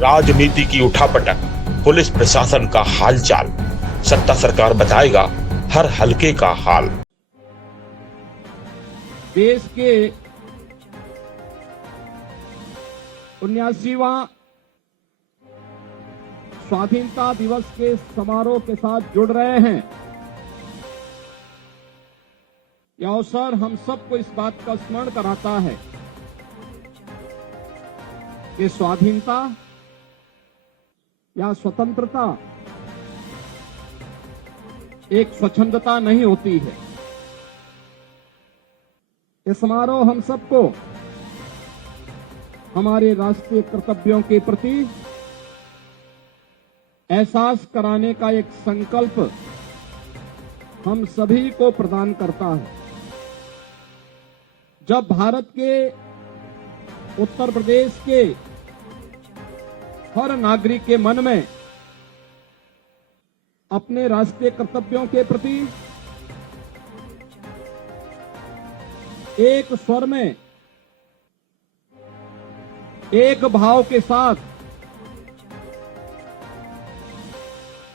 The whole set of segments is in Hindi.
राजनीति की उठापटक, पुलिस प्रशासन का हालचाल, सत्ता सरकार बताएगा हर हलके का हाल। देश के 79वां स्वाधीनता दिवस के समारोह के साथ जुड़ रहे हैं। यह अवसर हम सबको इस बात का स्मरण कराता है कि स्वाधीनता या स्वतंत्रता एक स्वच्छंदता नहीं होती है। यह समारोह हम सबको हमारे राष्ट्रीय कर्तव्यों के प्रति एहसास कराने का एक संकल्प हम सभी को प्रदान करता है। जब भारत के उत्तर प्रदेश के हर नागरिक के मन में अपने राष्ट्रीय कर्तव्यों के प्रति एक स्वर में, एक भाव के साथ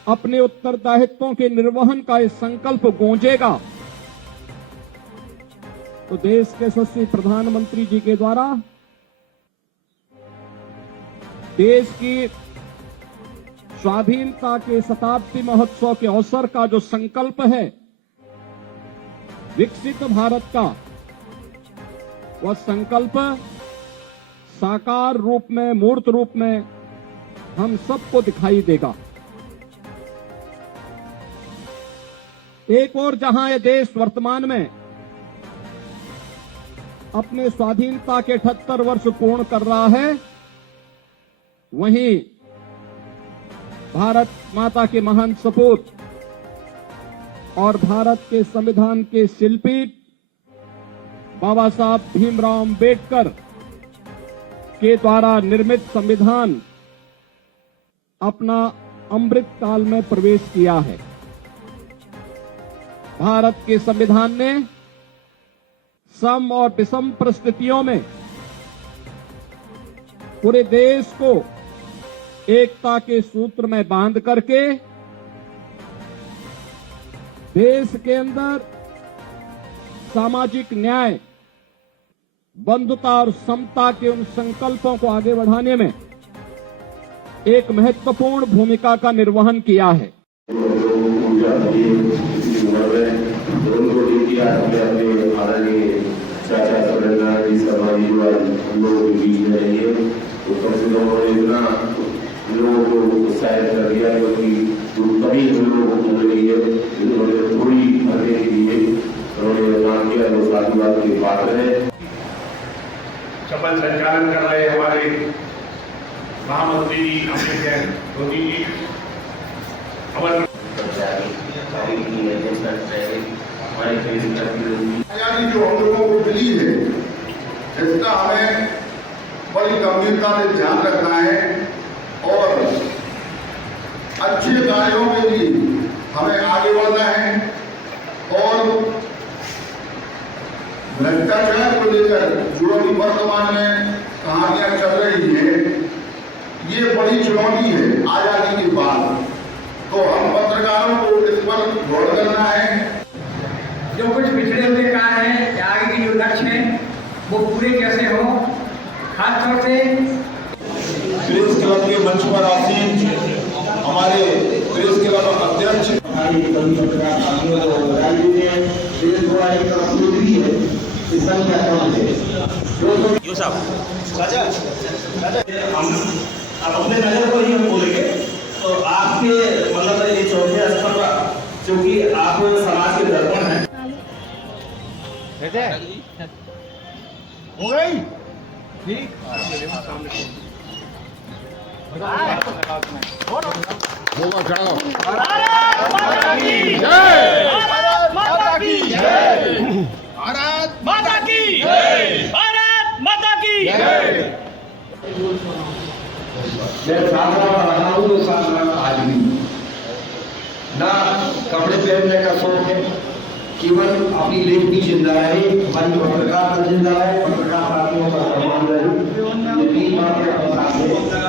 अपने उत्तरदायित्वों के निर्वहन का यह संकल्प गूंजेगा तो देश के यशस्वी प्रधानमंत्री जी के द्वारा देश की स्वाधीनता के शताब्दी महोत्सव के अवसर का जो संकल्प है विकसित भारत का, वह संकल्प साकार रूप में, मूर्त रूप में हम सबको दिखाई देगा। एक और जहां यह देश वर्तमान में अपने स्वाधीनता के 78 वर्ष पूर्ण कर रहा है, वहीं भारत माता के महान सपूत और भारत के संविधान के शिल्पी बाबा साहब भीमराव अंबेडकर के द्वारा निर्मित संविधान अपना अमृत काल में प्रवेश किया है। भारत के संविधान ने सम और विषम परिस्थितियों में पूरे देश को एकता के सूत्र में बांध करके देश के अंदर सामाजिक न्याय, बंधुता और समता के उन संकल्पों को आगे बढ़ाने में एक महत्वपूर्ण भूमिका का निर्वहन किया है। लोगों को उत्साहित कर दिया क्योंकि कभी लोगों को मिल रही है, उन्होंने थोड़ी भरने के लिए उन्होंने काम किया, तो साधुवाद के पात्र है। शपथ संचालन कर रहे हमारे महामंत्री जी अमित मोदी जी, आजादी जो हम लोगों को मिली है, इसका हमें बड़ी गंभीरता से ध्यान रखना है और अच्छे कार्यों के लिए हमें आगे बढ़ना है और भ्रष्टाचार को लेकर जो अभी वर्तमान में कहानियां चल रही है, ये बड़ी चुनौती है आजादी के बाद। तो हम पत्रकारों को इस पर गौर करना है। जो कुछ पिछड़े हुए कार्य हैं, आगे के जो लक्ष्य हैं, वो पूरे कैसे हो, खासतौर से प्रेस क्लब के मंच पर आसीन हमारे प्रेस क्लब अध्यक्ष हम अपने नजर पर ही बोलेंगे तो आपके मतलब ये चौथे स्तर पर, क्योंकि आप समाज के दर्पण हैं। हो गई ठीक। भारत माता की जय, भारत माता की जय। मैं आज भी ना कपड़े पहनने का शौक है, केवल अपनी लेखनी जिंदा है, हमारी पत्रकार जिंदा है, पत्रकार साथियों का सम्मान रहे।